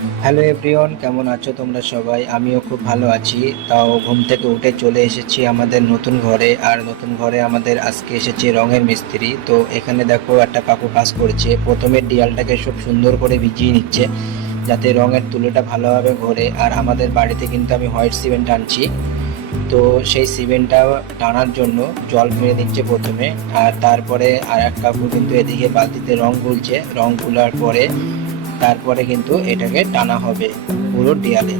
Hello everyone, কেমন আছো তোমরা সবাই? আমিও খুব ভালো আছি। তাও ঘুম থেকে উঠে চলে এসেছি আমাদের নতুন ঘরে। আর নতুন ঘরে আমাদের আজকে এসেছে রঙের মিস্ত্রি। তো এখানে দেখো একটা কাকু কাজ করছে। প্রথমে ডিয়ালটাকে খুব সুন্দর করে ভিজিয়ে নিচ্ছে যাতে রঙের তুলোটা ভালোভাবে ঘোরে। আর আমাদের বাড়িতে কিন্তু আমি হোয়াইট সিমেন্ট আনছি, তো সেই সিমেন্টটা টানার জন্য জল মেরে দিচ্ছে প্রথমে। আর তারপরে আর এক কাকু কিন্তু এদিকে বালতিতে রং গুলছে। রং গুলার পরে তারপরে কিন্তু এটাকে টানা হবে পুরো দেয়ালে।